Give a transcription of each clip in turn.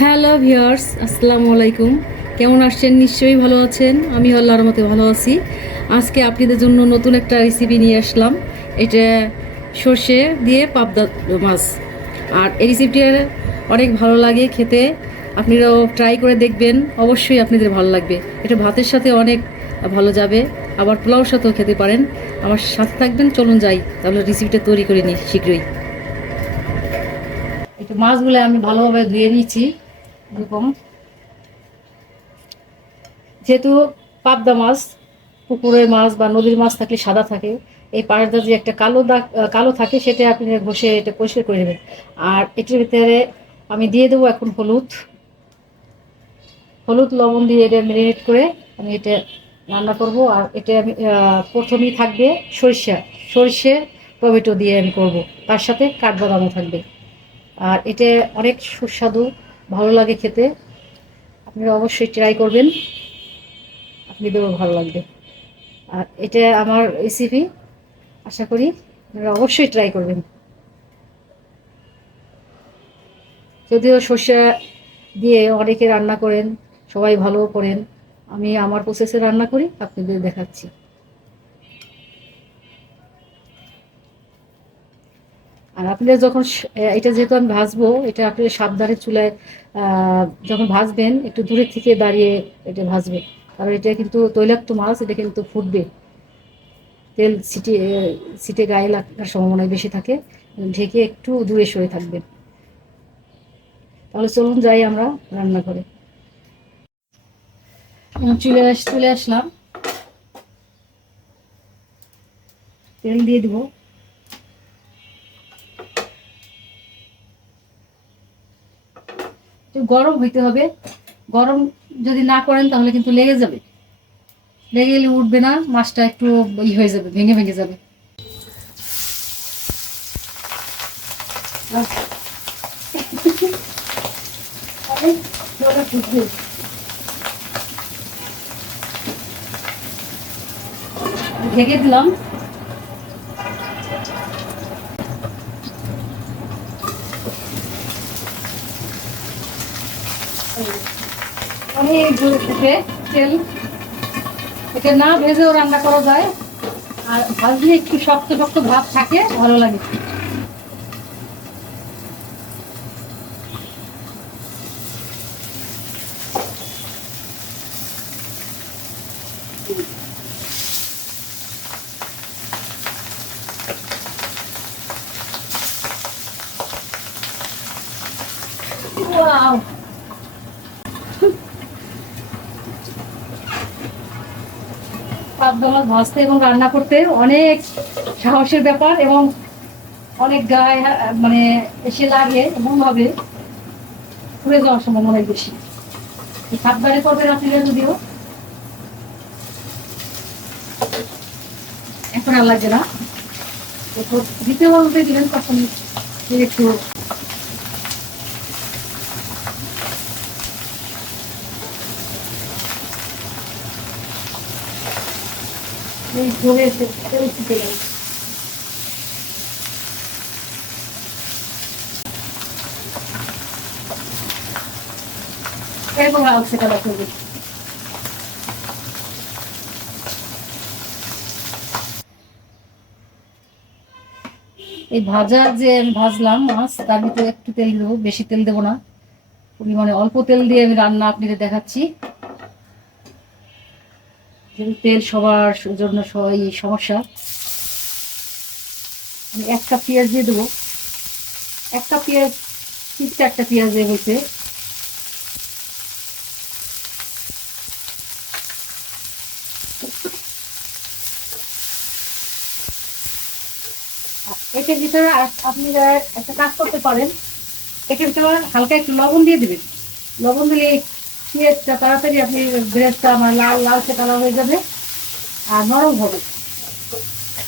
Hello viewers আসসালামু আলাইকুম কেমন আসছেন? নিশ্চয়ই ভালো আছেন। আমি আল্লাহর মতে ভালো আছি। আজকে আপনাদের জন্য নতুন একটা রেসিপি নিয়ে আসলাম। এটা সর্ষে দিয়ে পাবদা মাছ। আর এই রেসিপিটা অনেক ভালো লাগে খেতে। আপনারাও ট্রাই করে দেখবেন। অবশ্যই আপনাদের ভালো লাগবে। এটা ভাতের সাথে অনেক ভালো যাবে। আবার পোলাওর সাথেও খেতে পারেন। আমার সাথে থাকবেন। চলুন যাই। তাহলে রেসিপিটা তৈরি করে নিই শীঘ্রই। একটু মাছগুলো আমি ভালোভাবে ধুয়ে নিয়েছি। এরকম। যেহেতু পাবদা মাছ, পুকুরের মাছ বা নদীর মাছ থাকলে সাদা থাকে, এই পাড়ের যে একটা কালো দাগ কালো থাকে সেটা আপনি ঘষে এটা পরিষ্কার করে নেবেন। আর এটার ভিতরে আমি দিয়ে দেবো এখন হলুদ। হলুদ, লবণ দিয়ে এটা ম্যারিনেট করে আমি এটা রান্না করব। আর এটা আমি প্রথমেই থাকবে সরিষা। সরিষে টমেটো দিয়ে আমি করব। তার সাথে কাঠবাদামও থাকবে। আর এটা অনেক সুস্বাদু ভালো লাগে খেতে, আপনারা অবশ্যই ট্রাই করবেন। আপনাদেরও ভালো লাগবে। আর এটা আমার রেসিপি আশা করি আপনারা অবশ্যই ট্রাই করবেন। যদিও সর্ষে দিয়ে অনেকে রান্না করেন, সবাই ভালো করেন, আমি আমার প্রসেসে রান্না করি, আপনাদের দেখাচ্ছি। আর আপনারা যখন এটা যেহেতু আমি ভাজবো এটা আপনি সাবধানে চুলায় যখন ভাজবেন একটু দূরে থেকে দাঁড়িয়ে এটা ভাজবে কারণ এটা কিন্তু তৈলাক্ত মাছ এটা কিন্তু ফুটবে। তেল আহ, সিটে গায়ে লাগার সম্ভাবনা বেশি থাকে। ঢেকে একটু দূরে সরে থাকবে তাহলে চলুন যাই আমরা রান্না করে চুলে চলে আসলাম। তেল দিয়ে দিব। গরম হইতে হবে। গরম যদি না করেন তাহলে কিন্তু লেগে যাবে। লেগে গেলে উঠবে না, মাছটা একটু ই হয়ে যাবে, ভেঙে ভেঙে যাবে। ঢেকে দিলাম। ফুটে তেল এটা না ভেজেও রান্না করা যায়। আর ভাজলে একটু শক্ত শক্ত ভাব থাকে, ভালো লাগে। পাবদা ভাজতে এবং রান্না করতে অনেক সাহসের ব্যাপার এবং অনেক গায়ে মানে এসে লাগে এমনভাবে পুড়ে যাওয়ার সম্ভাবনা অনেক বেশি। সাবধানে করবেন আপনারা যদিও। এখন আর লাগবে না। দ্বিতীয় দিলেন তখন একটু এই ধরে তেল ফুটে গেল। এরকম আলসে কাটা করবে এই ভাজা যে আমি ভাজলাম মাছ, তার ভিতরে একটু তেল দেবো, বেশি তেল দেবো না। পরিমাণে অল্প তেল দিয়ে আমি রান্না আপনাদের দেখাচ্ছি। তেল সবার জন্য স- এই সমস্যা। আমি এক কাপ পেঁয়াজ দিয়ে দেবো। এক কাপ পেঁয়াজ তিন চারটা পেঁয়াজ দিয়ে হয়েছে এটার ভিতরে আপনি একটা কাজ করতে পারেন, এটার ভিতরে হালকা একটু লবণ দিয়ে দেবেন। লবণ দিলে তাড়াতাড়ি আপনি আমার লাল লালচে কালার হয়ে যাবে আর নরম হবে।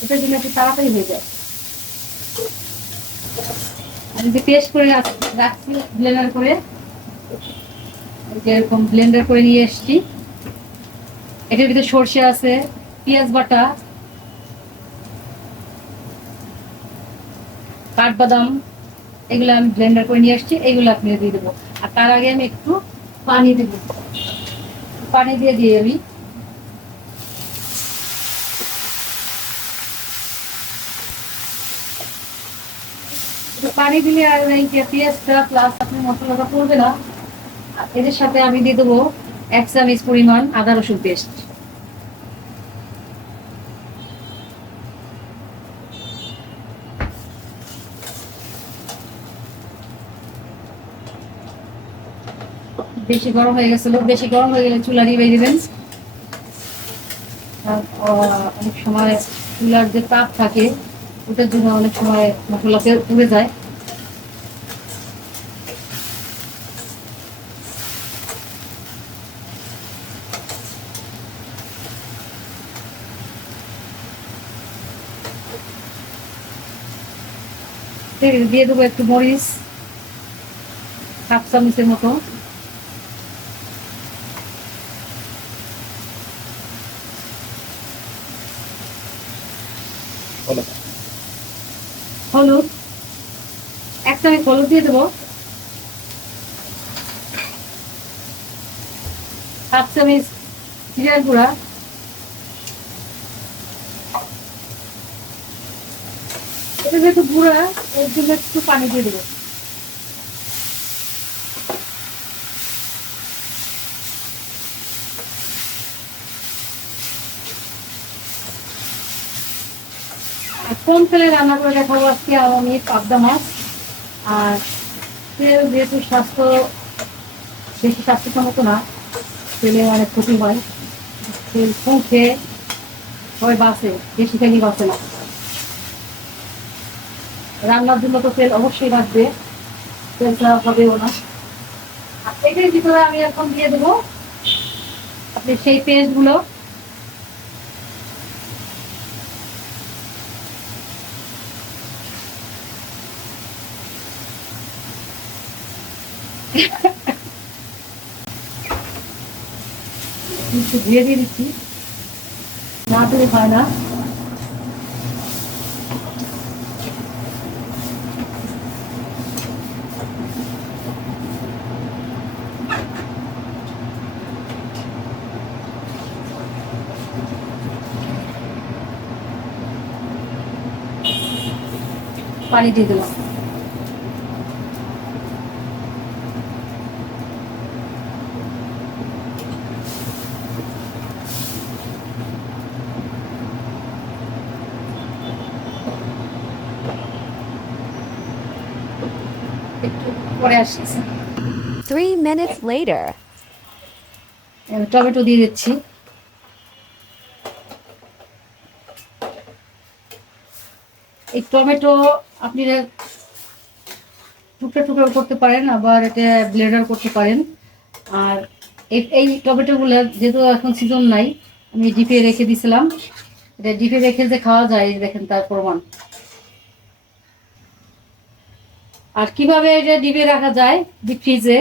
এটার জন্য একটু তাড়াতাড়ি হয়ে যায়। আমি পেস্ট করে রাখছি ব্লেন্ডার করে, এই যে এরকম ব্লেন্ডার করে নিয়ে এসেছি। এটার ভিতরে সর্ষে আছে, পেঁয়াজ বাটা, কাঠবাদাম, এগুলো আমি ব্লেন্ডার করে নিয়ে আসছি এগুলো আপনি দিয়ে দেবো। আর তার আগে আমি একটু পানি দেব। পানি দিয়ে দিই আমি। পানি দিলে আর এই পেঁয়াজটা প্লাস আপনি মশলাটা পড়বে না। এদের সাথে আমি দিয়ে দেবো এক চামচ পরিমাণ আদা রসুন পেস্ট বেশি গরম হয়ে গেছিল বেশি গরম হয়ে গেলে চুলা নিয়ে দিবেন অনেক সময় চুলার যে তাপ থাকে, ওটার জন্য অনেক সময় মশলাতে পুড়ে যায়। দিয়ে দেবো একটু মরিচ, হাফ চামচের মতো। হলুদ। এক চামচ হলুদ দিয়ে দেবো। হাফ চামচ জিরার গুঁড়া। এটা যেহেতু গুঁড়া, এর জন্য একটু পানি দিয়ে দেবো। কম তেলে রান্না করে দেখাবো আজকে? আমি পাবদা মাছ। আর তেল যেহেতু স্বাস্থ্য বেশি স্বাস্থ্যসম্মত না তেলে অনেক ক্ষতি হয়। তেল কম খেয়ে সবাই বাঁচে, বেশি তেলই বাঁচে না। রান্নার জন্য তো তেল অবশ্যই বাঁচবে তেল ছাড়া হবেও না। আর এটার ভিতরে আমি এখন দিয়ে দেবো আপনি সেই পেস্টগুলো একটু দিয়ে দিচ্ছি। না তুলে হয় না। পানি দিয়ে দিলাম একটু পরে আসছি minutes later. এবার টমেটো দিয়ে দিচ্ছি। এই টমেটো আপনি টুকরো টুকরো করতে পারেন আবার এটা ব্লেন্ডার করতে পারেন। আর এই- এই টমেটোগুলো যেহেতু এখন সিজন নাই আমি ডিপে রেখে দিয়েছিলাম এটা ডিপে রেখে যে খাওয়া যায় দেখেন তার প্রমাণ। আর কীভাবে এটা ডিপে রাখা যায় ডিপ ফ্রিজে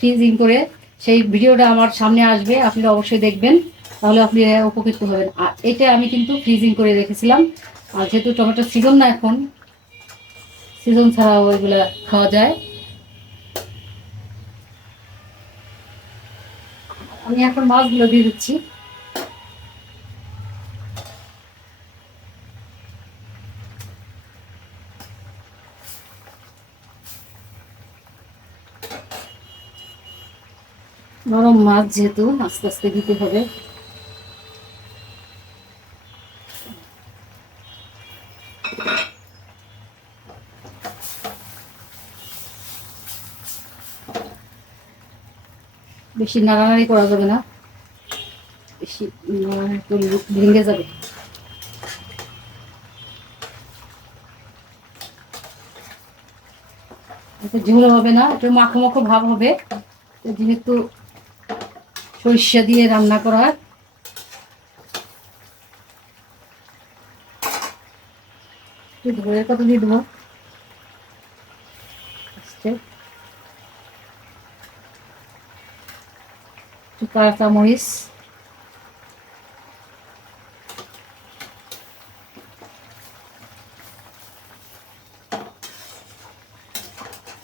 ফ্রিজিং করে, সেই ভিডিওটা আমার সামনে আসবে, আপনারা অবশ্যই দেখবেন, তাহলে আপনি উপকৃত হবেন। আর এটা আমি কিন্তু ফ্রিজিং করে রেখেছিলাম, আর যেহেতু টমেটো সিজন না এখন সিজন ছাড়া ওইগুলো খাওয়া যায়। আমি এখন মাছগুলো দিয়ে দিচ্ছি। নরম মাছ যেহেতু, আস্তে আস্তে দিতে হবে। বেশি নাড়ানাড়ি করা যাবে না। বেশি ভেঙে যাবে। ঝোল হবে না, একটু মাখো মাখো ভাব হবে। যেহেতু সরিষা দিয়ে রান্না করা কত দিয়ে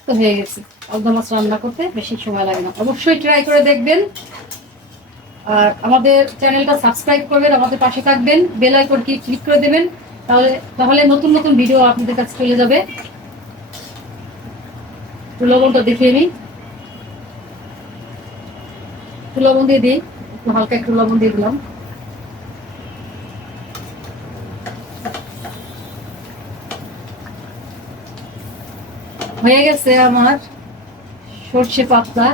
তো হয়ে গেছে। পাবদা মাছ রান্না করতে বেশি সময় লাগে না। অবশ্যই ট্রাই করে দেখবেন। আর আমাদের চ্যানেলটা সাবস্ক্রাইব করবেন, আমাদের পাশে থাকবেন, বেল আইকন কি ক্লিক করে দেবেন, তাহলে তাহলে নতুন নতুন ভিডিও আপনাদের কাছে চলে যাবে। লবণটা দেখিয়ে নিই। লবণ দিয়ে দিই, একটু হালকা একটু লবণ দিয়ে দিলাম। হয়ে গেছে আমার সর্ষে পাতা